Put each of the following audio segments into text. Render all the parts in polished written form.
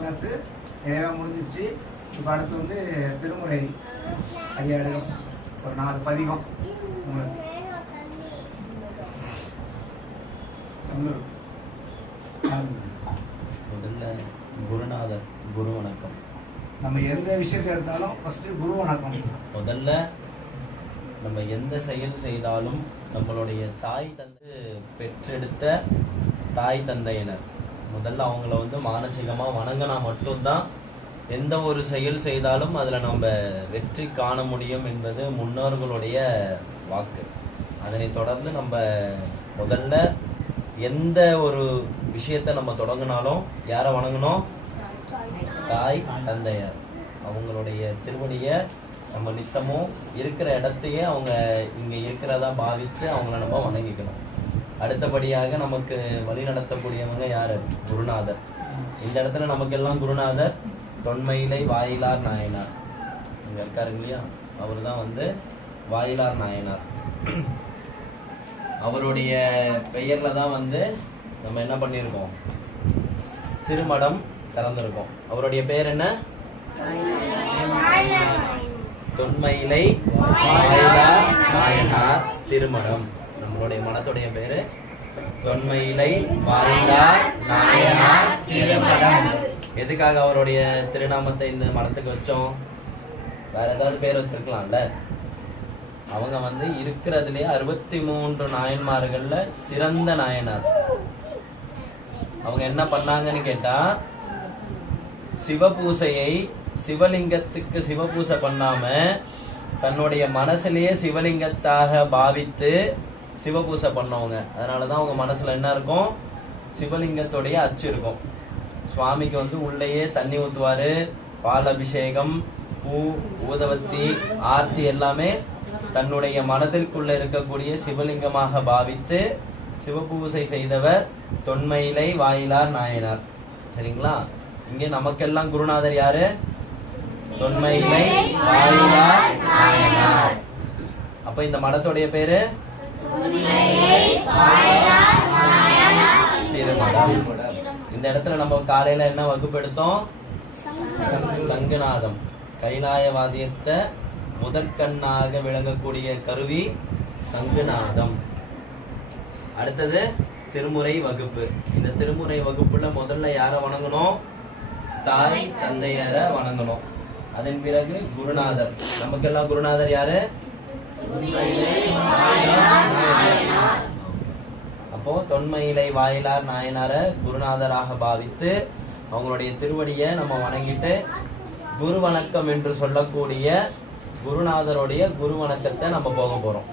Class நிறைவாக முடிஞ்சிருச்சு. இப்போ அடுத்து வந்து திருமுறை ஐயா எடுக்கும் ஒரு 4 பதிகம் உங்களுக்கு. முதல்ல குருநாதர் குரு வணக்கம். நம்ம எந்த விஷயத்தை எடுத்தாலும் ஃபர்ஸ்ட் குரு வணக்கம். முதல்ல நம்ம எந்த செயல் செய்தாலும் நம்மளுடைய தாய் தந்தை பெற்றெடுத்த தாய் தந்தையினர் முதல்ல அவங்கள வந்து மானசீகமாக வணங்கினா மட்டும்தான் எந்த ஒரு செயல் செய்தாலும் அதில் நம்ம வெற்றி காண முடியும் என்பது முன்னோர்களுடைய வாக்கு. அதனை தொடர்ந்து நம்ம முதல்ல எந்த ஒரு விஷயத்தை நம்ம தொடங்கினாலும் யாரை வணங்கணும்? தாய் தந்தையர். அவங்களுடைய திருவடியை நம்ம நித்தமும் இருக்கிற இடத்தையே அவங்க இங்கே இருக்கிறதா பாவித்து அவங்கள நம்ம வணங்கிக்கணும். அடுத்தபடியாக நமக்கு வழி நடத்தக்கூடியவங்க யார்? குருநாதர். இந்த இடத்துல நமக்கெல்லாம் குருநாதர் தொன்மையிலை வாயிலார் நாயனார் இங்கே இருக்காரு இல்லையா? அவர் தான் வந்து வாயிலார் நாயனார். அவருடைய பெயர்ல தான் வந்து நம்ம என்ன பண்ணியிருக்கோம்? திருமடம் திறந்திருக்கோம். அவருடைய பெயர் என்ன? தொன்மையிலை வாயிலார் நாயனார் திருமடம். நம்மளுடைய மடத்துடைய பேரு தொன்மையிலை வாயிலார் நாயனார் திருமடம். எதுக்காக அவருடைய திருநாமத்தை இந்த மடத்துக்கு வச்சோம்? வேற ஏதாவது பேர் வச்சிருக்கலாம்ல. அவங்க வந்து இருக்கிறதுலே 63 நாயன்மார்கள்ல சிறந்த நாயனார். அவங்க என்ன பண்ணாங்கன்னு கேட்டா, சிவபூசையை சிவலிங்கத்துக்கு சிவபூசை பண்ணாம தன்னுடைய மனசுலயே சிவலிங்கத்தாக பாவித்து சிவபூசை பண்ணவங்க. அதனாலதான் அவங்க மனசுல என்ன இருக்கும்? சிவலிங்கத்துடைய அச்சு இருக்கும். சுவாமிக்கு வந்து உள்ளேயே தண்ணி ஊத்துவாரு, பால் அபிஷேகம், பூ, ஊதவத்தி, ஆர்த்தி எல்லாமே தன்னுடைய மனதிற்குள்ள இருக்கக்கூடிய சிவலிங்கமாக பாவித்து சிவபூசை செய்தவர் தொன்மையிலை வாயிலார் நாயனார். சரிங்களா? இங்கே நமக்கெல்லாம் குருநாதர் யாரு? தொன்மையிலை வாயிலார் நாயனார். அப்ப இந்த மடத்துடைய பேரு திருமடம். இந்த இடத்துல நம்ம காலையில என்ன வகுப்பு எடுத்தோம்? சங்குநாதம். கைலாய வாத்தியத்தை முதற்கண்ணாக விளங்கக்கூடிய கருவி சங்குநாதம். அடுத்தது திருமுறை வகுப்பு. இந்த திருமுறை வகுப்புல முதல்ல யார வணங்கணும்? தாய் தந்தையரை வணங்கணும். அதன் பிறகு குருநாதர். நமக்கெல்லாம் குருநாதர் யாரு? அப்போ தொன்மையிலை வாயிலார் நாயனார குருநாதராக பாவித்து அவங்களுடைய திருவடியை நம்ம வணங்கிட்டு குரு வணக்கம் என்று சொல்லக்கூடிய குருநாதருடைய குரு வணக்கத்தை நம்ம போக போறோம்.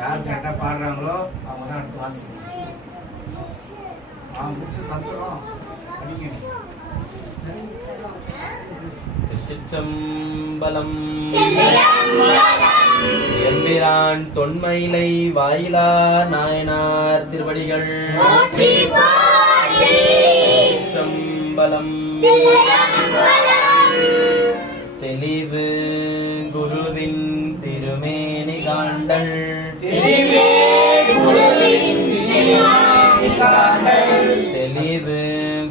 யார் கரெக்டா பாடுறாங்களோ அவங்க தான் அடுத்து வாசிக்கணும். திருச்சிற்றம்பலம். எம்பிரான் தொன்மையிலை வாயிலார் நாயனார் திருவடிகள். திருச்சிற்றம்பலம். தெளிவு குருவின் திருமேனி காண்டல். தெளிவு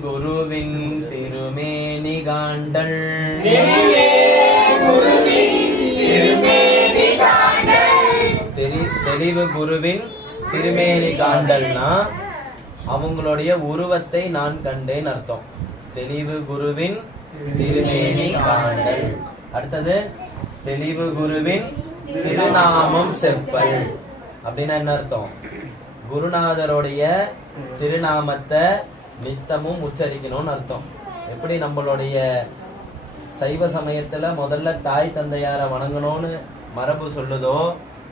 குருவின் திருமேனி காண்டல். தெளிவு குருவின் திருமேனி காண்டல்னா அவங்களுடைய உருவத்தை நான் கண்டேன் அர்த்தம். தெளிவு குருவின் திருமேனி காண்டல். அடுத்தது தெளிவு குருவின் திருநாமம் செப்பல். அப்படின்னா என்ன அர்த்தம்? குருநாதருடைய திருநாமத்தை நித்தமும் உச்சரிக்கணும்னு அர்த்தம். எப்படி நம்மளுடைய சைவ சமயத்துல முதல்ல தாய் தந்தையார வணங்கணும்னு மரபு சொல்லுதோ,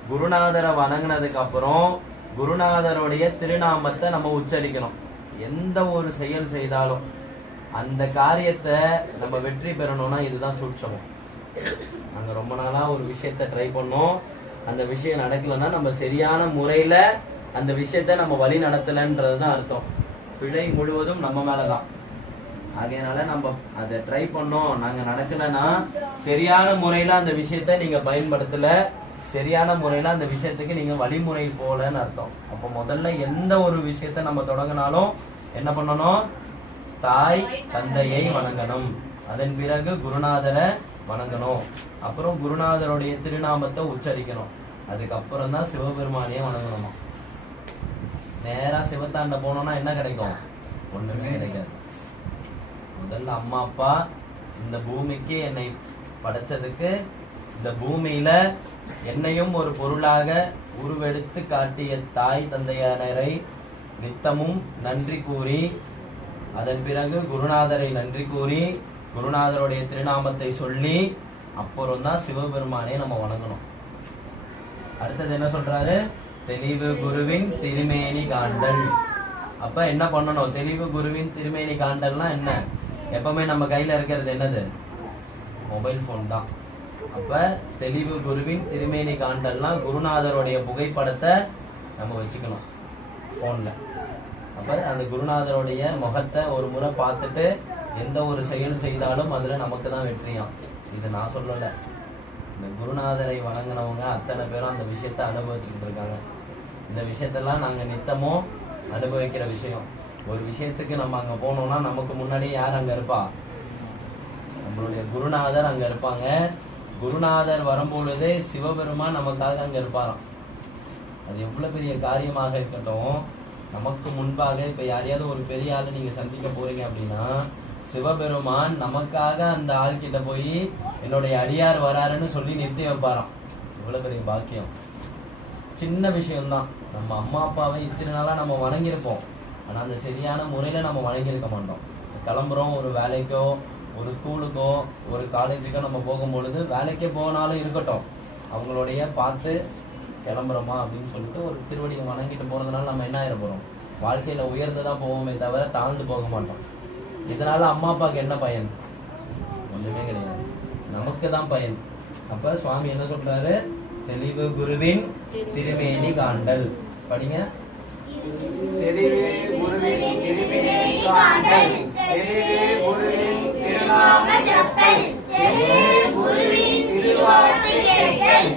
குருநாதரை வணங்கினதுக்கு அப்புறம் குருநாதருடைய திருநாமத்தை நம்ம உச்சரிக்கணும். எந்த ஒரு செயல் செய்தாலும் அந்த காரியத்தை நம்ம வெற்றி பெறணும்னா இதுதான் சூட்சமம். நாங்க ரொம்ப நாளா ஒரு விஷயத்த ட்ரை பண்ணோம், அந்த விஷயம் நடக்கலன்னா நம்ம சரியான முறையில அந்த விஷயத்த நம்ம வழி நடத்தலன்றதுதான் அர்த்தம். பிழை முழுவதும் நம்ம மேலதான். ஆகையனால நம்ம அதை ட்ரை பண்ணோம், நாங்க நடக்கலன்னா சரியான முறையில அந்த விஷயத்த நீங்க பயன்படுத்தல, சரியான முறையில அந்த விஷயத்துக்கு நீங்க வழிமுறை போலன்னு அர்த்தம். அப்ப முதல்ல எந்த ஒரு விஷயத்த நம்ம தொடங்கினாலும் என்ன பண்ணணும்? தாய் தந்தையை வணங்கணும், அதன் பிறகு குருநாதரை வணங்கணும், அப்புறம் குருநாதருடைய திருநாமத்தை உச்சரிக்கணும், அதுக்கப்புறம் தான் சிவபெருமானையே வணங்கணுமா. நேரா சிவத்தாண்ட போனோம்னா என்ன கிடைக்கும்? ஒண்ணுமே கிடைக்காது. முதல்ல அம்மா அப்பா இந்த பூமிக்கு என்னை படைச்சதுக்கு, இந்த பூமியில என்னையும் ஒரு பொருளாக உருவெடுத்து காட்டிய தாய் தந்தையாரை நித்தமும் நன்றி கூறி, அதன் பிறகு குருநாதரை நன்றி கூறி குருநாதருடைய திருநாமத்தை சொல்லி அப்புறம் தான் சிவபெருமானே நம்ம வணங்கணும். அடுத்தது என்ன சொல்றாரு? தெளிவு குருவின் திருமேனி காண்டல். அப்ப என்ன பண்ணணும்? தெளிவு குருவின் திருமேனி காண்டல்னா என்ன? எப்பவுமே நம்ம கையில இருக்கிறது என்னது? மொபைல் போன் தான். அப்ப தெளிவு குருவின் திருமேனி காண்டல்னா குருநாதருடைய புகைப்படத்தை நம்ம வச்சுக்கணும் போன்ல. அப்ப அந்த குருநாதருடைய முகத்தை ஒரு முறை பார்த்துட்டு எந்த ஒரு செயல் செய்தாலும் அதுல நமக்கு தான் வெற்றியாம். இது நான் சொல்லல, இந்த குருநாதரை வணங்கினவங்க அத்தனை பேரும் அந்த விஷயத்த அனுபவிச்சுக்கிட்டு இருக்காங்க. இந்த விஷயத்தெல்லாம் நாங்க நித்தமும் அனுபவிக்கிற விஷயம். ஒரு விஷயத்துக்கு நம்ம அங்க போனோம்னா நமக்கு முன்னாடி யார் அங்க இருப்பா? நம்மளுடைய குருநாதர் அங்க இருப்பாங்க. குருநாதர் வரும்பொழுது சிவபெருமான் நமக்காக அங்க இருப்பாராம். அது எவ்வளவு பெரிய காரியமாக இருக்கட்டும், நமக்கு முன்பாக இப்ப யாரையாவது ஒரு பெரிய ஆளை நீங்க சந்திக்க போறீங்க அப்படின்னா சிவபெருமான் நமக்காக அந்த ஆள்கிட்ட போய் என்னுடைய அடியார் வராருன்னு சொல்லி நிறுத்தி வைப்பாராம். இவ்வளவு பெரிய பாக்கியம். சின்ன விஷயம்தான். நம்ம அம்மா அப்பாவை இத்தனை நாளா நம்ம வணங்கியிருப்போம், ஆனா அந்த சரியான முறையில நம்ம வணங்கியிருக்க மாட்டோம். கிளம்புறோம், ஒரு வேலைக்கோ ஒரு ஸ்கூலுக்கோ ஒரு காலேஜுக்கோ நம்ம போகும்பொழுது, வேலைக்கே போனாலும் இருக்கட்டும், அவங்களுடைய பார்த்து கிளம்புறோமா அப்படின்னு சொல்லிட்டு ஒரு திருவடியை வணங்கிட்டு போறதுனால நம்ம என்ன ஆயிட போறோம்? வாழ்க்கையில உயர்ந்துதான் போவோமே தவிர தாழ்ந்து போக மாட்டோம். இதனால அம்மா அப்பாவுக்கு என்ன பயன்? ஒண்ணுமே கிடையாது, நமக்கு தான் பயன். அப்ப சுவாமி என்ன சொல்றாரு? தெளிவு குருவின் திருமேனி காண்டல். படிங்க. தெளிவு குருவின் திருமேனி காண்டல், தெளிவு குருவின் திருநாம ஜப்பல், தெளிவு குருவின் திருவார்த்தை கேட்டல்.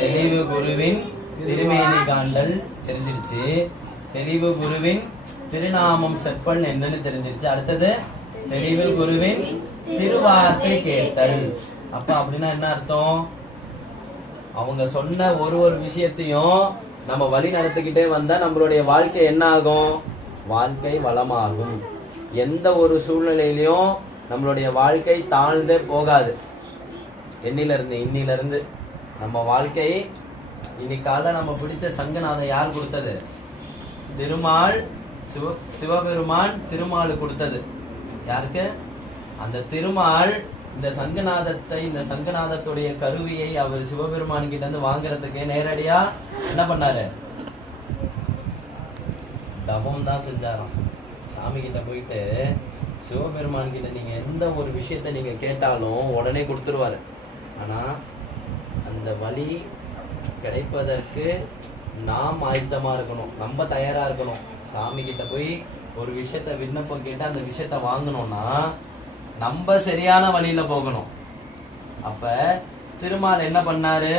தெளிவு குருவின் திருமேனி காண்டல் தெரிஞ்சிருச்சு. தெளிவு குருவின் திருநாமம் செப்பல் என்னன்னு தெரிஞ்சிருச்சு. அடுத்தது தெளிவு குருவின் திருவார்த்தை கேட்டல். அப்ப அப்படின்னா என்ன அர்த்தம்? அவங்க சொன்ன ஒரு விஷயத்தையும் நம்ம வழி நடத்திக்கிட்டே வந்தா நம்மளுடைய வாழ்க்கை என்ன ஆகும்? வாழ்க்கை வளமாகும். எந்த ஒரு சூழ்நிலையிலையும் நம்மளுடைய வாழ்க்கை தாழ்ந்தே போகாது. இன்னில இருந்து நம்ம வாழ்க்கை இன்னைக்கால நம்ம பிடிச்ச சங்கநாதம் யார் கொடுத்தது? திருமால். சிவபெருமான் திருமால் கொடுத்தது. யாருக்கு? அந்த திருமால் இந்த சங்கநாதத்தை, இந்த சங்கநாதத்துடைய கருவியை அவர் சிவபெருமான் கிட்ட இருந்து வாங்குறதுக்கு நேரடியா என்ன பண்ணாரு? தவம் தான் செஞ்சாராம். சாமி கிட்ட போயிட்டு சிவபெருமான் கிட்ட நீங்க எந்த ஒரு விஷயத்த நீங்க கேட்டாலும் உடனே கொடுத்துருவாரு. ஆனா அந்த வழி கிடைப்பதற்கு நாம் ஆயத்தமா இருக்கணும், நம்ம தயாரா இருக்கணும். சாமி கிட்ட போய் ஒரு விஷயத்த விண்ணப்பம் கேட்டு அந்த விஷயத்த வாங்கணும்னா நம்ம சரியான வழியில போகணும். அப்ப திருமால் என்ன பண்ணாரு?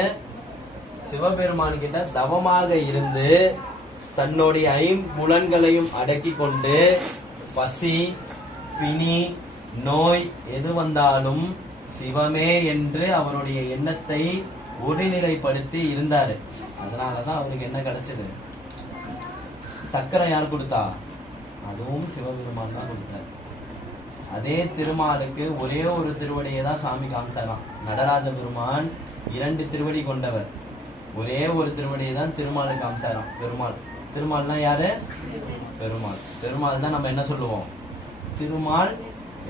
சிவபெருமான் கிட்ட தவமாக இருந்து தன்னுடைய ஐம்புலன்களையும் அடக்கி கொண்டு பசி, பிணி, நோய் எது வந்தாலும் சிவமே என்று அவருடைய எண்ணத்தை ஒருநிலைப்படுத்தி இருந்தாரு. அதனாலதான் அவருக்கு என்ன கிடைச்சது? சக்கரை யார் கொடுத்தா? அதுவும் சிவபெருமான் தான் கொடுத்தார். அதே திருமாலுக்கு ஒரே ஒரு திருவடியை தான் சாமி காமிச்சாராம். நடராஜ பெருமான் 2 திருவடி கொண்டவர். ஒரே ஒரு திருவடியை தான் திருமாலுக்கு காமிச்சாராம். பெருமாள். திருமால்னா யாரு? பெருமாள். பெருமாள் தான் நம்ம என்ன சொல்லுவோம்? திருமால்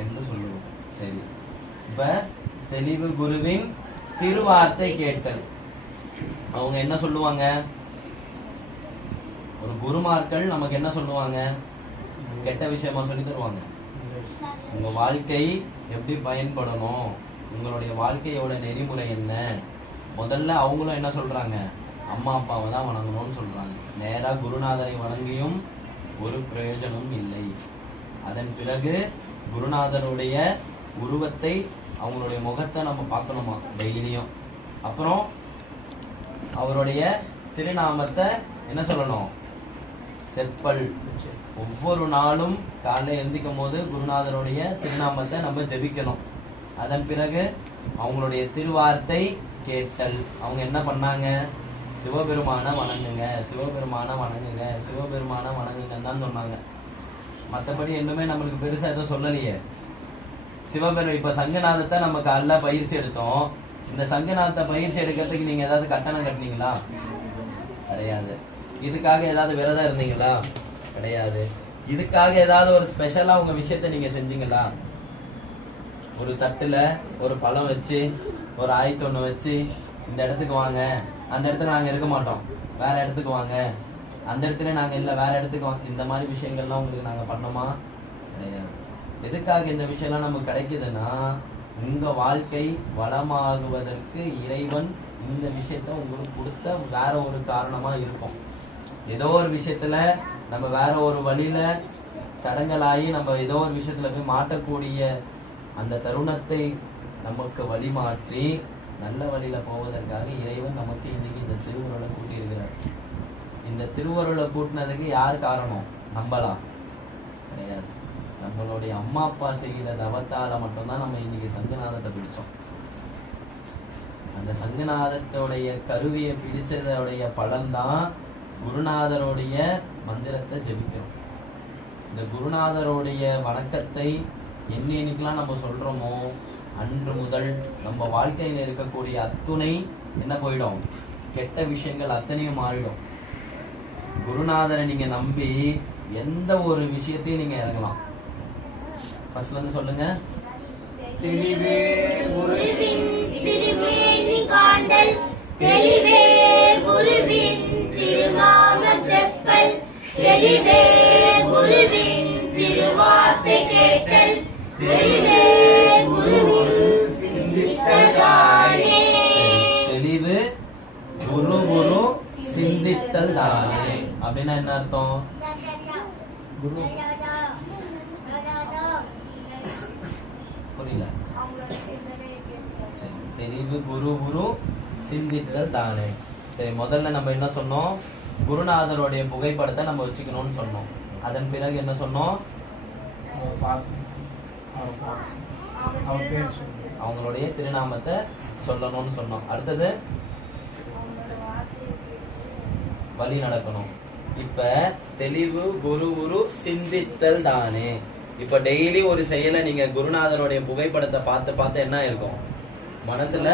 என்று சொல்லுவோம். சரி, இப்ப தெளிவு குருவின் திருவார்த்தை கேட்டல். அவங்க என்ன சொல்லுவாங்க? ஒரு குருமார்கள் நமக்கு என்ன சொல்லுவாங்க? கெட்ட விஷயமா சொல்லி தருவாங்க. உங்க வாழ்க்கை எப்படி பயன்படணும், உங்களுடைய வாழ்க்கையோட நெறிமுறை என்ன. முதல்ல அவங்களும் என்ன சொல்றாங்க? அம்மா அப்பாவை தான் வணங்கணும்னு சொல்றாங்க. நேரா குருநாதரை வணங்கியும் ஒரு பிரயோஜனம் இல்லை. அதன் பிறகு குருநாதருடைய உருவத்தை, அவங்களுடைய முகத்தை நம்ம பார்க்கணுமா டெய்லியும். அப்புறம் அவருடைய திருநாமத்தை என்ன சொல்லணும்? செப்பல். ஒவ்வொரு நாளும் காலைல எந்திக்கும் போது குருநாதருடைய திருநாமத்தை நம்ம ஜெபிக்கணும். அதன் பிறகு அவங்களுடைய திருவார்த்தை கேட்டல். அவங்க என்ன பண்ணாங்க? சிவபெருமான வணங்குங்க, சிவபெருமான வணங்குங்க, சிவபெருமான வணங்குங்கன்னு தான் சொன்னாங்க. மற்றபடி இன்னுமே நம்மளுக்கு பெருசா எதுவும் சொல்லலையே. இப்ப சங்கநாதத்தை நம்ம காலைல பயிற்சி எடுத்தோம். இந்த சங்கநாதத்தை பயிற்சி எடுக்கிறதுக்கு நீங்க ஏதாவது கட்டணம் கட்டினீங்களா? கிடையாது. இதுக்காக ஏதாவது விரதம் இருந்தீங்களா? கிடையாது. இதுக்காக ஏதாவது ஒரு ஸ்பெஷலா உங்க விஷயத்த நீங்க செஞ்சீங்களா? ஒரு தட்டுல ஒரு பழம் வச்சு ஒரு ஆயத்து ஒண்ணு வச்சு இந்த இடத்துக்கு வாங்க, அந்த இடத்துல நாங்க இருக்க மாட்டோம், வேற இடத்துக்கு வாங்க, அந்த இடத்துல நாங்க இல்ல வேற இடத்துக்கு வாங்க, இந்த மாதிரி விஷயங்கள்லாம் உங்களுக்கு நாங்க பண்ணோமா? கிடையாது. எதுக்காக இந்த விஷயம்லாம் நமக்கு கிடைக்குதுன்னா, உங்க வாழ்க்கை வளமாகுவதற்கு இறைவன் இந்த விஷயத்த உங்களுக்கு கொடுத்த வேற ஒரு காரணமா இருக்கும். ஏதோ ஒரு விஷயத்துல நம்ம வேற ஒரு வழியில தடங்கலாகி நம்ம ஏதோ ஒரு விஷயத்துல போய் மாட்டக்கூடிய அந்த தருணத்தை நமக்கு வழி மாற்றி நல்ல வழியில போவதற்காக இறைவன் நமக்கு இன்னைக்கு இந்த திருவருளை கூட்டி இருக்கிறார். இந்த திருவருளை கூட்டினதுக்கு யார் காரணம்? நம்பலாம் கிடையாது. நம்மளுடைய அம்மா அப்பா செய்கிற தவத்தால மட்டும்தான் நம்ம இன்னைக்கு சங்கநாதத்தை பிடிச்சோம். அந்த சங்கநாதத்தோடைய கருவியை பிடிச்சதோடைய பலன்தான் குருநாதருடைய மந்திரத்தை ஜெபிக்கிறோம். இந்த குருநாதருடைய வணக்கத்தை என்னைக்கெல்லாம் நம்ம சொல்றோமோ அன்று முதல் நம்ம வாழ்க்கையில இருக்கக்கூடிய அத்துணை என்ன போயிடும்? கெட்ட விஷயங்கள் அத்தனையும் மாறிடும். குருநாதரை நீங்க நம்பி எந்த ஒரு விஷயத்தையும் நீங்க இறங்கலாம். ஃபர்ஸ்ட்ல இருந்து சொல்லுங்க. தெளிவே குருவின் திருமேனி காண்டல், தெளிவே குருவின் திருநாம செப்பல், தெளிவே குருவின் திருவார்த்தை கேட்டல், தெளிவே குருவின் சிந்தித்தல். தெளிவு குரு குரு சிந்தித்தல் தானே. அப்படின்னா என்ன அர்த்தம்? குரு புரியல. தெளிவு குரு குரு சிந்தித்தல் தானே. சரி, முதல்ல நம்ம என்ன சொன்னோம்? குருநாதருடைய புகைப்படத்தை நம்ம வச்சுக்கணும்னு சொன்னோம். அதன் பிறகு என்ன சொன்னோம்? அவங்களுடைய திருநாமத்தை சொல்லணும்னு சொன்னோம். அடுத்தது வழி நடக்கணும். இப்ப தெளிவு குரு குரு சிந்தித்தல் தானே. இப்ப டெய்லி ஒரு செயலை நீங்க குருநாதருடைய புகைப்படத்தை பார்த்து பார்த்து என்ன இருக்கும்? மனசுல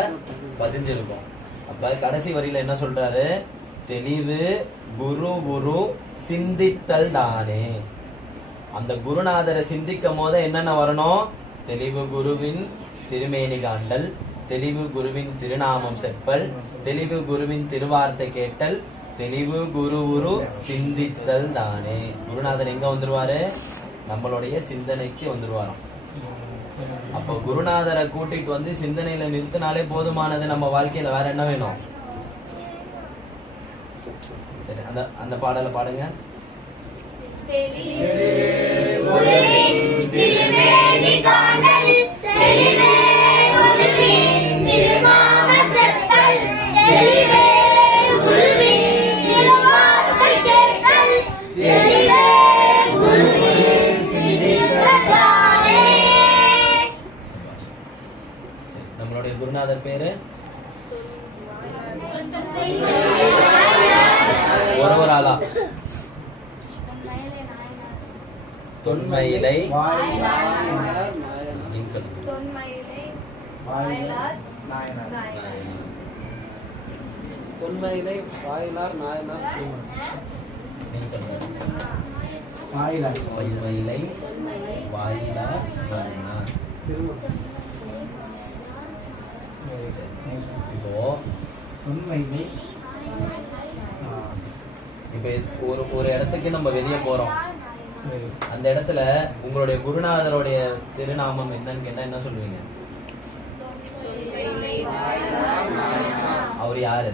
பதிஞ்சிருக்கும். அப்ப கடைசி வரியில என்ன சொல்றாரு? தெளிவு குரு குரு சிந்தித்தல் தானே. அந்த குருநாதரை சிந்திக்கும் போது என்னென்ன வரணும்? தெளிவு குருவின் திருமேனி காண்டல், தெளிவு குருவின் திருநாமம் செப்பல், தெளிவு குருவின் திருவார்த்தை கேட்டல், தெளிவு குரு குரு சிந்தித்தல் தானே. குருநாதர் எங்க வந்துருவாரு? நம்மளுடைய சிந்தனைக்கு வந்துருவாராம். அப்போ குருநாதரை கூட்டிட்டு வந்து சிந்தனையில நிறுத்தினாலே போதுமானது. நம்ம வாழ்க்கையில வேற என்ன வேணும்? சரி, அந்த பாடலை பாடுங்க. நம்மளுடைய குருநாதர் பேரு ஒரு ஆளா? தொன்மயிலை தொன்மயிலை வாயிலார் நாயனார். தொன்மயிலை வாயிலார் நாயனார். இப்போ இப்ப ஒரு இடத்துக்கு நம்ம வெளியே போறோம். அந்த இடத்துல உங்களுடைய குருநாதருடைய திருநாமம் என்னன்னு கேட்டா என்ன சொல்லுவீங்க? அவர் யாரு?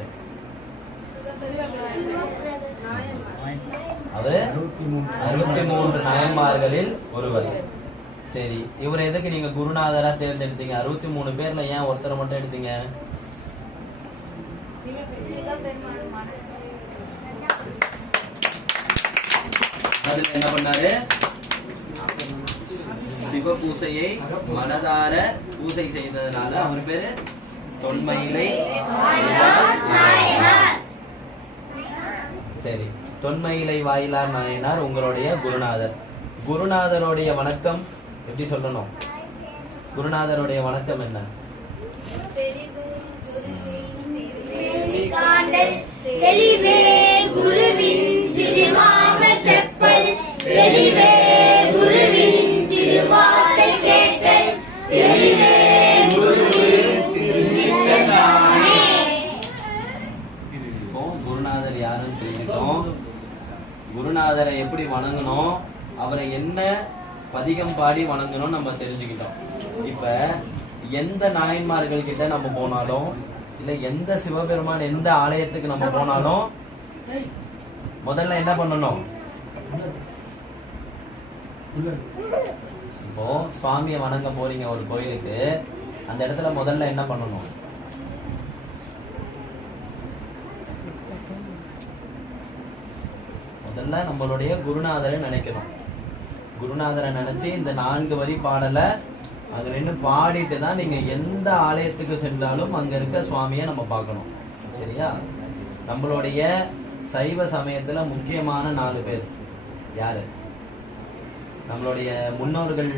அவரு 63 நாயன்மார்களில் ஒருவர். சரி, இவரை எதுக்கு நீங்க குருநாதரா தேர்ந்தெடுத்தீங்க? 63 பேர்ல ஏன் ஒருத்தரை மட்டும் எடுத்தீங்க? அதுல என்ன பண்ணாரு? சிவ பூசையை மனதார பூசை செய்ததுனால அவர் பேரு தொன்மயிலை நாயனார். சரி, தொன்மயிலை வாயிலார் நாயனார் உங்களுடைய குருநாதர். குருநாதருடைய வணக்கம் எப்படி சொல்லணும்? குருநாதருடைய வணக்கம் என்ன? தெளிவே குருவின் திருநாம செப்பல், தெளிவே குருவின் திருவார்த்தை கேட்டல், தெளிவே குருவின் திருநாமே. இப்போ குருநாதர் யாருன்னு தெரிஞ்சுட்டோம். குருநாதரை எப்படி வணங்கணும், அவரை என்ன பதிகம் பாடி வணங்கணும் நம்ம தெரிஞ்சுக்கிட்டோம். இப்ப எந்த நாயன்மார்கள் கிட்ட நம்ம போனாலும், இல்ல எந்த சிவபெருமான் எந்த ஆலயத்துக்கு நம்ம போனாலும் முதல்ல என்ன பண்ணணும்? இப்போ சுவாமியை வணங்க போறீங்க ஒரு கோயிலுக்கு, அந்த இடத்துல முதல்ல என்ன பண்ணணும்? முதல்ல நம்மளுடைய குருநாதரை நினைக்கணும். குருநாதரை நினைச்சு இந்த 4 வரி பாடலை அங்க நின்று பாடிட்டு தான் நீங்க எந்த ஆலயத்துக்கு சென்றாலும் அங்க இருக்க சுவாமியை நம்ம பார்க்கணும். சரியா? நம்மளுடைய சைவ சமயத்துல முக்கியமான 4 பேர் யாரு? நம்மளுடைய முன்னோர்கள்.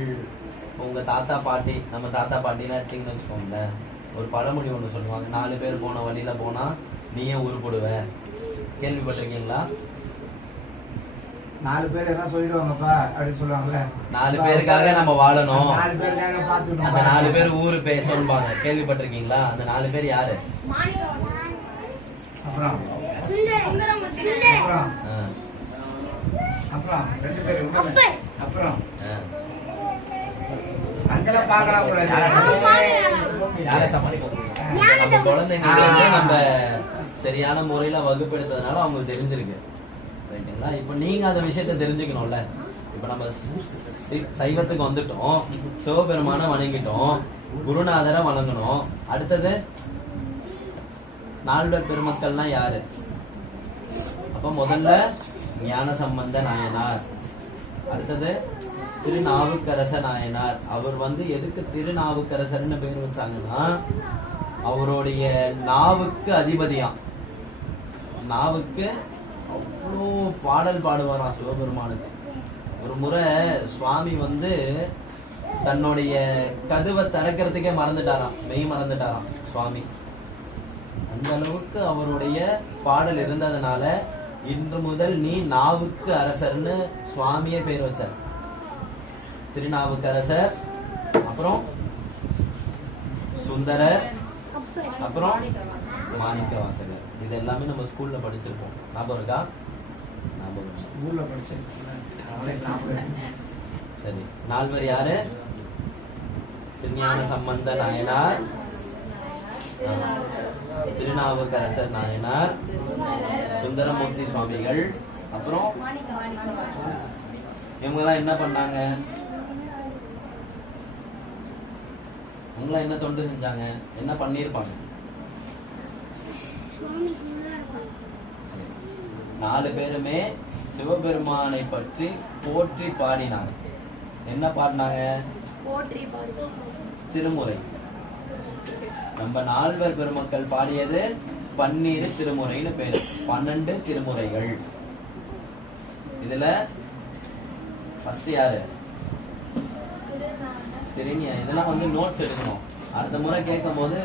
உங்க தாத்தா பாட்டி, நம்ம தாத்தா பாட்டிலாம் எடுத்தீங்கன்னு வச்சுக்கோங்களேன், ஒரு பழமொழி ஒண்ணு சொல்லுவாங்க, 4 பேர் போன வழியில போனா நீயே உருப்படுவ. கேள்விப்பட்டிருக்கீங்களா? 4 பேர் என்ன சொல்லிடுவாங்கப்பா அப்படின்னு சொல்லுவாங்கல்ல. 4 பேருக்காக நம்ம வாழணும், 4 பேருக்காக பாத்துக்கணும். அந்த 4 பேர் ஊரு பேர் சொல்லுவாங்க. கேள்விப்பட்டிருக்கீங்களா? அந்த 4 பேர் யாரு? அப்புறம் அப்புறம் அப்புறம் 2 பேர் அப்புறம் அங்கல பாக்கலாம் கூட யாரை சமாளிப்போம்? நம்ம குழந்தைங்களுக்கு வந்து நம்ம சரியான முறையில வகுப்பெடுத்ததுனால அவங்களுக்கு தெரிஞ்சிருக்கு. ரைட்டுங்களா? இப்ப நீங்க அந்த விஷயத்த தெரிஞ்சுக்கணும்ல. இப்ப நம்ம சைவத்துக்கு வந்துட்டோம், சிவபெருமான வணங்கிட்டோம், குருநாதரை வணங்கணும். அடுத்தது 4 பெருமக்கள்னா யாரு? அப்ப முதல்ல ஞான சம்பந்த நாயனார், அடுத்தது திருநாவுக்கரச நாயனார். அவர் வந்து எதுக்கு திருநாவுக்கரசர்னு பேர் வச்சாங்கன்னா, அவருடைய நாவுக்கு அதிபதியாம். நாவுக்கு அவ்வளோ பாடல் பாடுவாராம் சிவபெருமானுக்கு. ஒரு முறை சுவாமி வந்து தன்னுடைய கதவை திறக்கிறதுக்கே மறந்துட்டாராம், மெய் மறந்துட்டாராம் சுவாமி. அந்த அளவுக்கு அவருடைய பாடல் இருந்ததுனால இன்று முதல் நீ நாவுக்கு அரசர்னு சுவாமியே பேர் வச்சார். திருநாவுக்கரசர், அப்புறம் சுந்தரர், அப்புறம் மாணிக்க வாசகர். இது எல்லாமே நம்ம ஸ்கூல்ல படிச்சிருப்போம். ஞாபகம் இருக்கா? ஞாபகம். ஊர்ல படிச்சிருக்கேன். சரி, 4 பேர் யாரு? திருஞான சம்பந்த நாயனார், திருநாவுக்கரசர் நாயனார், சுந்தரமூர்த்தி சுவாமிகள், அப்புறம் இவங்கெல்லாம் என்ன பண்ணாங்க? இவங்கெல்லாம் என்ன தொண்டு செஞ்சாங்க? என்ன பண்ணிருப்பாங்க? 4 பேருமே சிவபெருமானை பற்றி போற்றி பாடினாங்க. என்ன பாடினாங்க? திருமுறை. நம்ம 4 பெருமக்கள் பாடியது 12 திருமுறைன்னு பேரு. 12 திருமுறைகள். இதுல ஃபர்ஸ்ட் யாரு? தெரியுங்க. இதெல்லாம் வந்து நோட்ஸ் எடுக்கணும். அடுத்த முறை கேட்கும் போது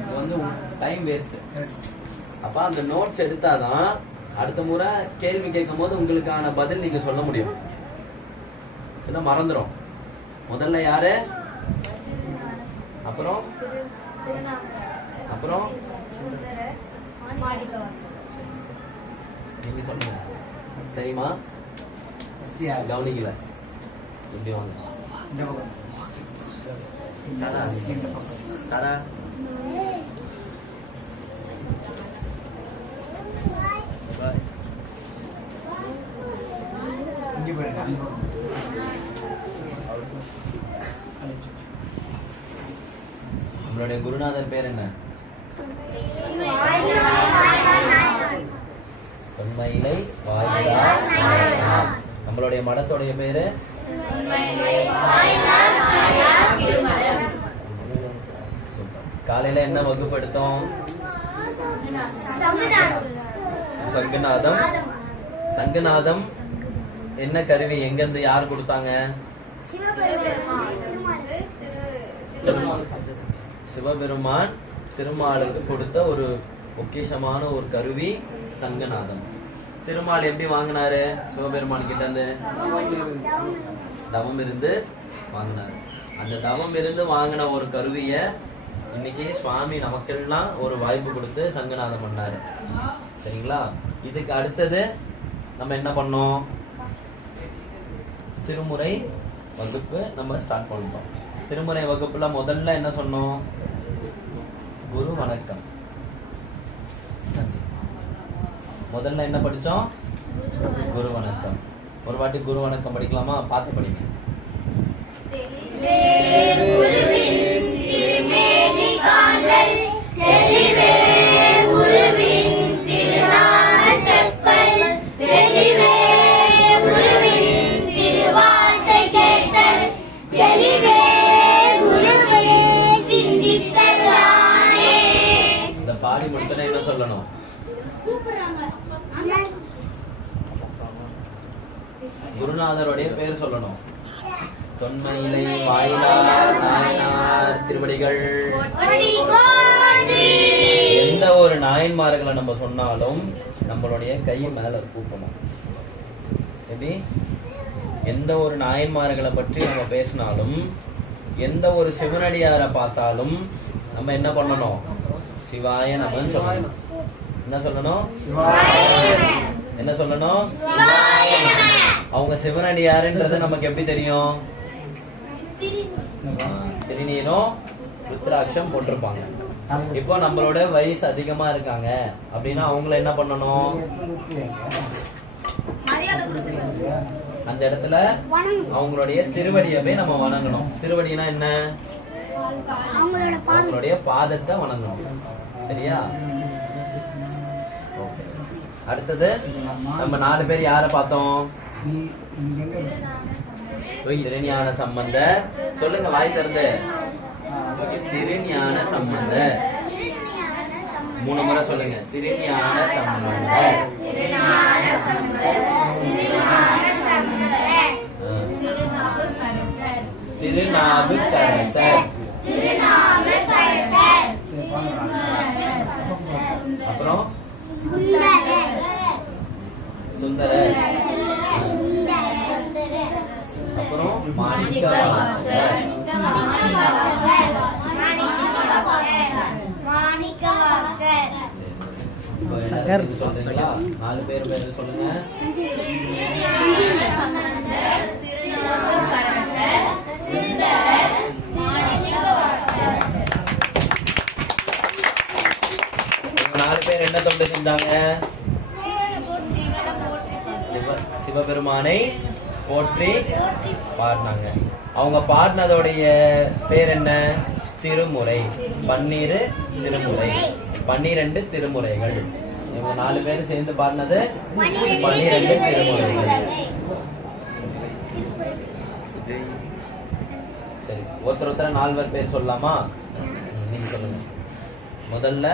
இது வந்து டைம் வேஸ்ட். அப்ப அந்த நோட்ஸ் எடுத்தாதான் அடுத்த முறை கேள்வி கேட்கும் போது உங்களுக்கான பதில் நீங்க சொல்ல முடியும். இதை மறந்துடும். முதல்ல யாரு? அப்புறம் அப்புறம் நீங்க சொல்லுங்க. சரிமா? கவனிக்கல. இப்படி வாங்க. இந்த பக்கம். இந்த பக்கம். தாரா. இங்க பாருங்க. உங்களுடைய குருநாதர் பேர் என்ன? தொன்மயிலை வாயிலார் நாயனார். நம்மளுடைய மடத்துடைய பேரு காலையில என்ன வகுப்பு எடுத்தோம்? சங்குநாதம். சங்குநாதம் என்ன கருவி, எங்க இருந்து யார் கொடுத்தாங்க? சிவபெருமான் திருமாலுக்கு கொடுத்த ஒரு பொக்கிஷமான ஒரு கருவி சங்குநாதம். திருமால் எப்படி வாங்கினாரு? சிவபெருமான் கிட்ட இருந்து தவம் இருந்து வாங்கினாரு. அந்த தவம் இருந்து வாங்கின ஒரு கருவிய இன்னைக்கு சுவாமி நமக்கெல்லாம் ஒரு வாய்ப்பு கொடுத்து சங்குநாதம் பண்ணாரு. சரிங்களா? இதுக்கு அடுத்தது நம்ம என்ன பண்ணோம்? திருமுறை வகுப்பு நம்ம ஸ்டார்ட் பண்ணிட்டோம். திருமுறை வகுப்புல முதல்ல என்ன சொன்னோம்? குரு வணக்கம். முதல்ல என்ன படிச்சோம்? குரு வணக்கம். ஒரு வாட்டி குரு வணக்கம் படிக்கலாமா? பார்த்து படிங்க. இந்த பாடி முடிச்சா என்ன சொல்லணும்? குருநாதருடைய பேர் சொல்லணும். தொன்மயிலை வாயிலார் நாயனார் திருவடிகள். எந்த ஒரு நாயன்மார்களை நம்ம சொன்னாலும் நம்மளுடைய கை மேல கூப்பணும். எப்படி? எந்த ஒரு நாயன்மார்களை பற்றி நம்ம பேசினாலும், எந்த ஒரு சிவனடியாரை பார்த்தாலும் நம்ம என்ன பண்ணணும்? சிவாய நமன்னு சொல்லணும். என்ன சொல்லணும்? என்ன சொல்லணும்? அவங்க சிவனடியாருன்றது நமக்கு எப்படி தெரியும்? திருநீரும் ருத்ராட்சம் போட்டிருப்பாங்க. இப்போ நம்மளோட வயசு அதிகமா இருக்காங்க அப்படின்னா அவங்கள என்ன பண்ணணும்? அந்த இடத்துல அவங்களுடைய திருவடியை போய் நம்ம வணங்கணும். திருவடினா என்ன? அவங்களுடைய பாதத்தை வணங்கணும். சரியா? அடுத்தது நம்ம 4 பேர் யார பார்த்தோம்? திருஞான சம்பந்தர். சொல்லுங்க வாய் திறந்து. திருஞான சம்பந்தர். 3 முறை சொல்லுங்க. திருஞான சம்பந்தர். திருநாவுக்கரசர். அப்புறம் சுந்தரர். அப்புறம் மாணிக்கவாசகர். சொல்றீங்களா? 4 பேர் பேர் சொல்லுங்க. பேர் என்ன தொண்டு செஞ்சாங்க? சிவபெருமானை போற்றி பாடினாங்க. அவங்க பாடினதோடைய பேர் என்ன? திருமுறை. 12 திருமுறை, 12 திருமுறைகள். இவங்க 4 பேர் சேர்ந்து பாடினது 12 திருமுறைகள். சரி, ஒருத்தர் 4 பேர் சொல்லலாமா? நீங்க சொல்லுங்க. முதல்ல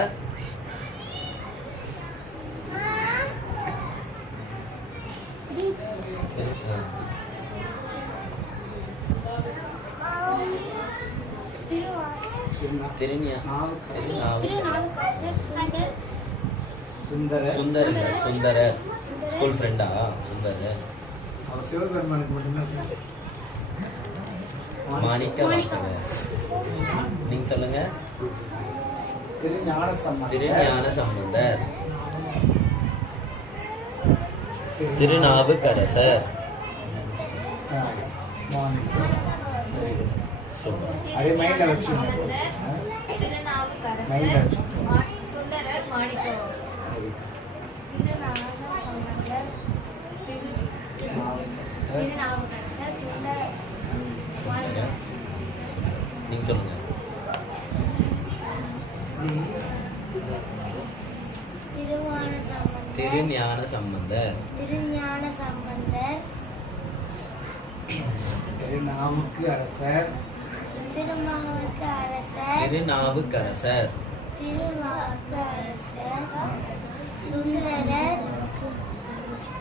சுந்தரர் ஸ்கூல் ஃப்ரெண்டா? சுந்தரர் மாணிக்கவாசகர். நீங்க சொல்லுங்க. திருஞான சம்பந்தர். திருநாவுக்கரசர். அதே மைண்ட்ல வச்சு நீங்க சொல்லுங்க. திருஞான சம்பந்தர். திருஞான சம்பந்தர். திருஞான சம்பந்தர். திருநாவுக்கு அரசர். திருமாவுக்கு அரசர். திருநாவுக்கரசர். திருநாவுக்கரசர். சுந்தரர்.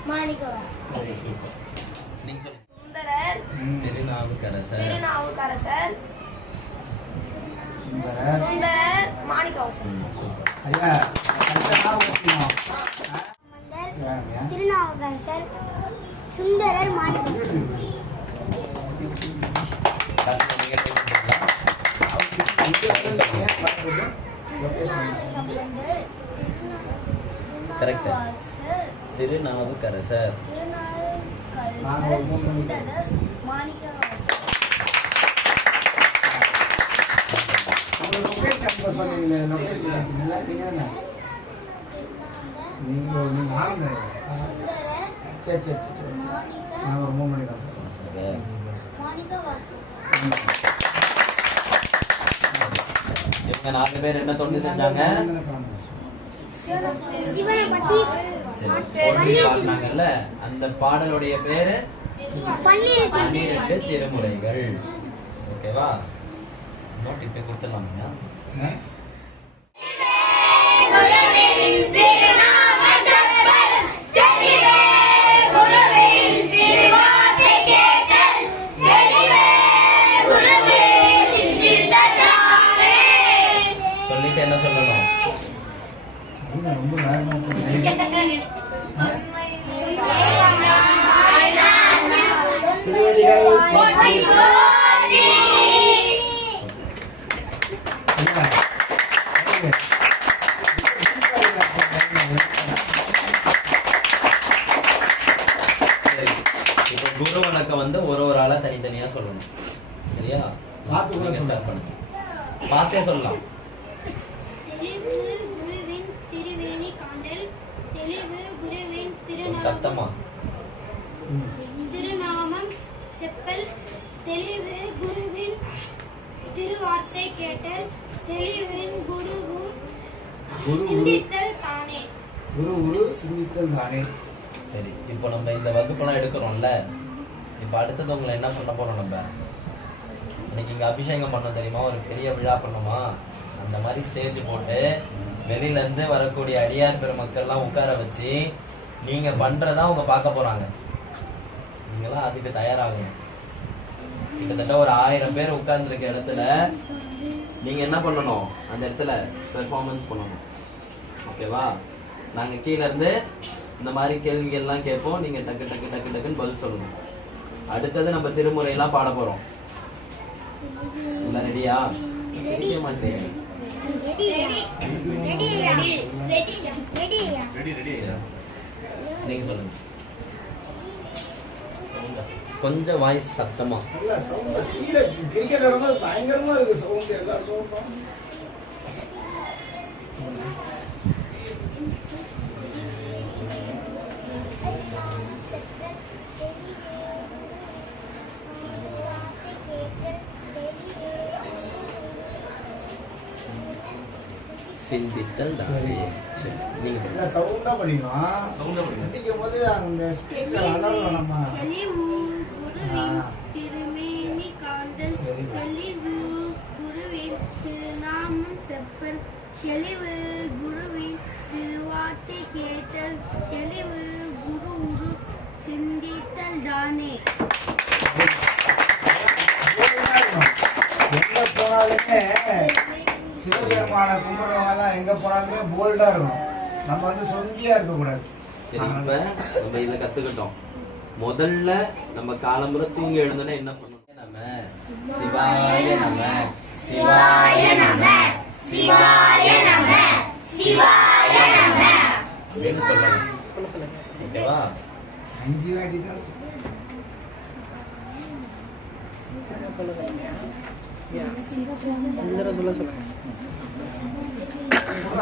மாணிக்கவாசகர். நீங்க சொல்லுங்க. சுந்தரர். திருநாவுக்கரசர். திருநாவுக்கரசர். சுந்தரர். சுந்தரர். மாணிக்கவாசகர். சூப்பர். ஐயா அடுத்த நாள் ஓகேவா? திருநாவுக்கரசர். சுந்தரர். மாணிக்கவாசகர். டாக்டர், நீங்க சொல்லுங்க. Correct. திருநாவுக்கரசர். சுந்தரர். மாணிக்கவாசகர். சொன்னீங்களே லொகேஷன் நீங்க என்ன நீங்க ஆளுங்க. சுந்தரர். சரி சரி சரி சரி நான் ஒரு 3 மணி தான் மாணிக்கவாசகர். இவங்க 4 பேர் என்ன தொண்டு செஞ்சாங்க? சிவனை பத்தி பாடினாங்கல்ல, அந்த பாடலுடைய பேரு 12 திருமுறைகள். ஓகேவா? நோட் இப்ப கொடுத்துடலாமா? சொல்லிட்டு என்ன சொல்லணும்? ரொம்ப வேகமா போகுது. இப்ப குரு வணக்கம் வந்து ஒரு ஆளா தனித்தனியா சொல்லணும். சரியா? பார்த்து கூட நீங்க start சொல்லலாம். பண்ணுங்க. பார்த்தே சொல்லலாம். தெளிவு குருவின் திருவேணி காண்டல். தெளிவு குருவின் சத்தமா. திருநாமம் செப்பல். தெளிவு குருவின் திருவார்த்தை கேட்டல். தெளிவின் குருவும் சிந்தித்தல் தானே. குரு சிந்தித்தல் தானே. சரி, இப்போ நம்ம இந்த வகுப்பெல்லாம் எடுக்கிறோம்ல, இப்போ அடுத்தது உங்களை என்ன பண்ண போறோம்? நம்ம இன்னைக்கு இங்க அபிஷேகம் பண்ண தெரியுமா? ஒரு பெரிய விழா பண்ணோமா? அந்த மாதிரி ஸ்டேஜ் போட்டு வெளியில இருந்து வரக்கூடிய அடியார் பெருமக்கள்லாம் உட்கார வச்சு நீங்க பண்றதா அவங்க பார்க்க போறாங்க. நீங்களாம் அதுக்கு தயாராகணும். கிட்டத்தட்ட ஒரு 1000 பேர் உட்கார்ந்துருக்க இடத்துல நீங்க என்ன பண்ணணும்? அந்த இடத்துல பெர்ஃபார்மன்ஸ் பண்ணணும். ஓகேவா? நாங்க கீழ இருந்து இந்த மாதிரி கேள்விகள் எல்லாம் கேட்போம். நீங்க டக்கு டக்கு டக்கு டக்குன்னு பதில் சொல்லணும். அடுத்தது நம்ம திருமுறையெல்லாம் பாட போறோம். எல்லாம் ரெடியா? சிரிக்க மாட்டேன். நீங்க சொல்லுங்க. கொஞ்சம் வாய்ஸ் சத்தமா. நல்ல சவுண்ட் கீழே கிரிக்கெட் வரும்போது பயங்கரமா இருக்கு சவுண்ட். எல்லாரும் சவுண்டும் சிந்தித்தல் தானே. சரி, நீங்க நல்ல சவுண்டா பண்ணிடுவான். படிக்கும் போது அந்த ஸ்பீக்கர் அலறணும். நம்ம தெளிவு குருவின் திருமேனி காண்டல். தெளிவு குருவின் திருநாமம் செப்பல். தெளிவு குருவின் திருவார்த்தை கேட்டல். தெளிவு குரு சிந்தித்தல் தானே. எங்க போனாலுமே சிவபெருமான கும்பிடுறவங்க எங்க போனாலுமே போல்டா இருக்கணும். நம்ம வந்து சொங்கியா இருக்க கூடாது. சரி, இப்ப நம்ம இத கத்துக்கிட்டோம். முதல்ல நம்ம காலம்புற தூங்கி எழுந்தோன்னே என்ன பண்ணணும்? நம்ம சிவாய நம, சிவாய நம, சிவாய நம, சிவாய நம அப்படின்னு சொல்லணும். ஓகேவா? 5 வாட்டி தான்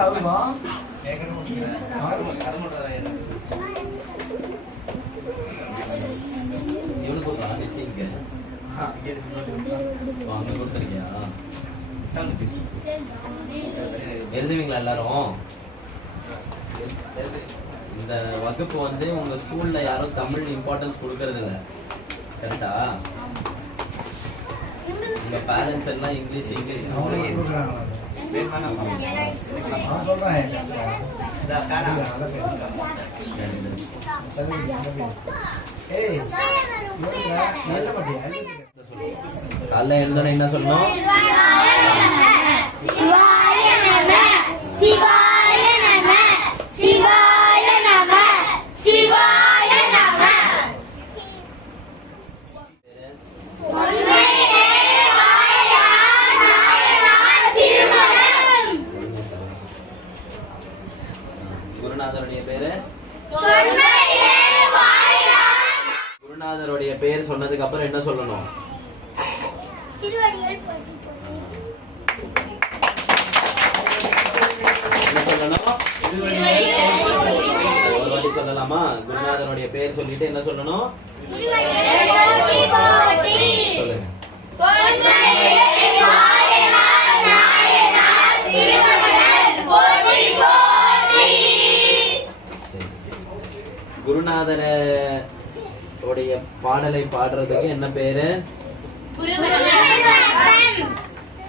ஆகுமா? இவனுக்கு ஒரு நித்திங்க அங்க கொடுத்துருக்கியா? எழுதுவீங்களா எல்லாரும்? இந்த வகுப்பு வந்து உங்க ஸ்கூல்ல யாரும் தமிழ் இம்பார்ட்டன்ஸ் கொடுக்கறது இல்ல, கரெக்டா? உங்க பேரண்ட்ஸ் எல்லாம் இங்கிலீஷ் இங்கிலீஷ் அவங்களுக்கு கொடுக்குறாங்களா? நான் சொல்றேன். ஏய், எழுத மாட்டியா? காலைல எழுந்தோன்னு என்ன சொல்லணும்? சிவாய நம சிவாய நம சிவாய நம சிவாய நம. குருநாதருடைய பேரு? குருநாதருடைய பேர் சொன்னதுக்கு அப்புறம் என்ன சொல்லணும்? என்ன சொல்லணும்? ஒரு வாட்டி சொல்லலாமா? குருநாதருடைய பேர் சொல்லிட்டு என்ன சொல்லணும்? சொல்லுங்க. குருநாதர உடைய பாடலை பாடுறதுக்கு என்ன பேரு?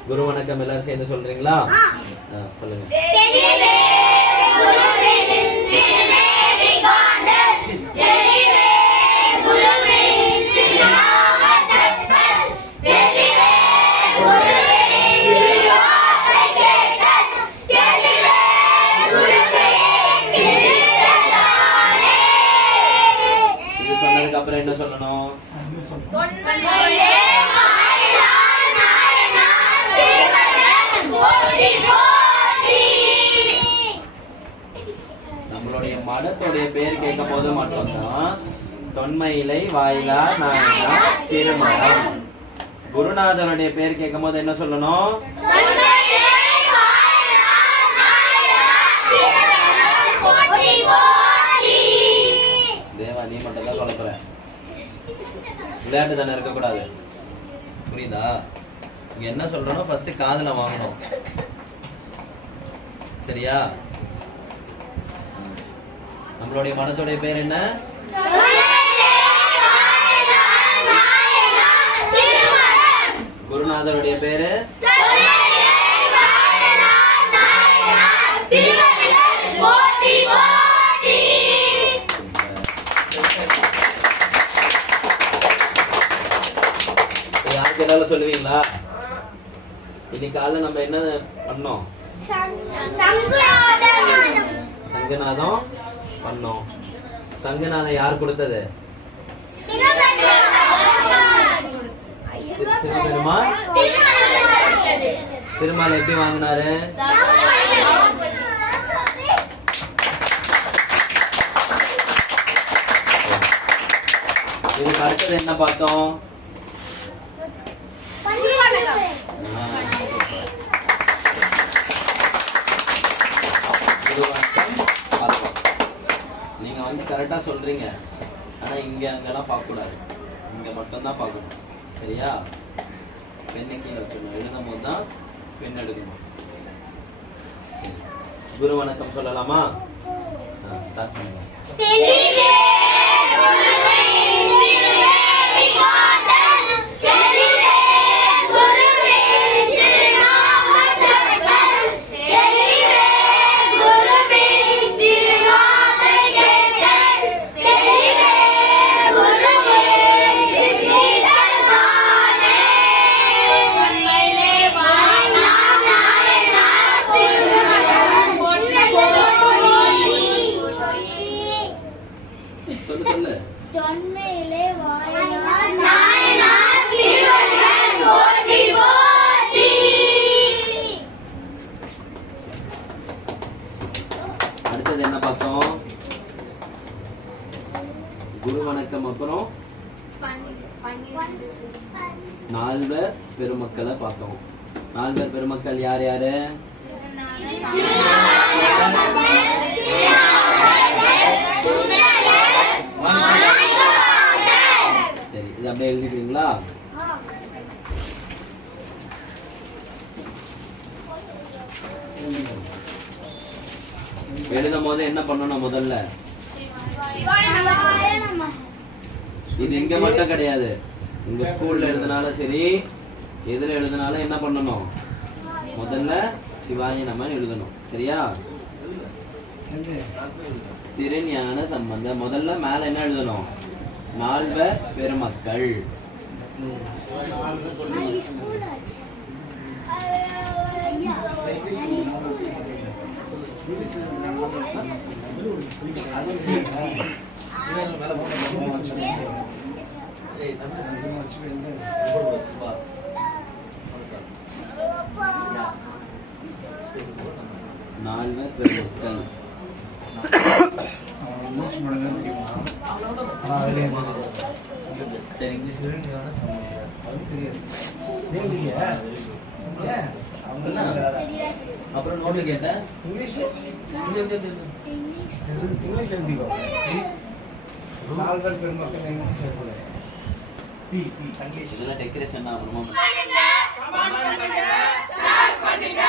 குரு வணக்கம். எல்லாரும் சேர்ந்து சொல்றீங்களா? சொல்லுங்க. இது சொன்னதுக்கு அப்புறம் என்ன சொல்லணும்? நம்மளுடைய மடத்துடைய பேர் கேட்கும் போது மட்டும்தான் தொன்மையிலை வாயிலார் நாயனார் திருமணம். குருநாதருடைய பேர் கேட்கும் போது என்ன சொல்லணும்? தேவா, நீ மட்டும் தான் சொல்ல போற. விளையாட்டு தானே இருக்கக்கூடாது, புரியுதா? இங்க என்ன சொல்றோம், ஃபர்ஸ்ட் காதுல வாங்கணும், சரியா? நம்மளுடைய மனத்துடைய பேர் என்ன? குருநாதருடைய பேரு? யாருக்கு என்னால சொல்லுவீங்களா? இன்னைக்கு காலைல நம்ம என்ன பண்ணோம்? சங்கநாதம் பண்ணோம். சங்கநாதம் யார் கொடுத்தது? சிவபெருமான். திருமால் எப்படி வாங்கினாரு? இதுக்கு அடுத்தது என்ன பார்த்தோம்? நீங்க வந்து கரெக்டா சொல்றீங்க, ஆனா இங்க அங்கெல்லாம் பார்க்க கூடாது, இங்க மட்டும் தான் பார்க்கணும், சரியா? பெண்ணை கீழே வச்சிடணும், எழுதும் போது தான் பெண் எடுக்கணும். குரு வணக்கம் சொல்லலாமா? ஸ்டார்ட் பண்ணுங்க. அடுத்தது என்ன பார்த்தோம்? குரு வணக்கம். அப்புறம் நால்வர் பெருமக்களை பார்த்தோம். நால்வர் பெருமக்கள் யார் யாரு? சரி, இது அப்படியே எழுதிக்கிறீங்களா? எழுதும் போது என்ன பண்ணணும்? முதல்ல சிவாய நம. இது எங்க மட்டும் கிடையாது, உங்க ஸ்கூல்ல எழுதினாலும் சரி, எதுல எழுதினாலும் என்ன பண்ணணும், முதல்ல சிவாய நம எழுதணும். சரியா? திருஞான சம்பந்த முதல்ல மேல என்ன எழுதணும், நால்வர் பெருமக்கள். நால்வர் பெருமக்கள். சரி, இங்கிலீஷ்ல அப்புறம் நோட்ல கேட்டேன் இங்கிலீஷ் எழுதிக்கோ. நால்வர் பெருமக்கள் இங்கிலீஷ் எழுதுறேன். இதெல்லாம் டெக்கரேஷன் ஆகணுமா? பண்ணுங்க, கமெண்ட் பண்ணுங்க, ஷேர் பண்ணுங்க.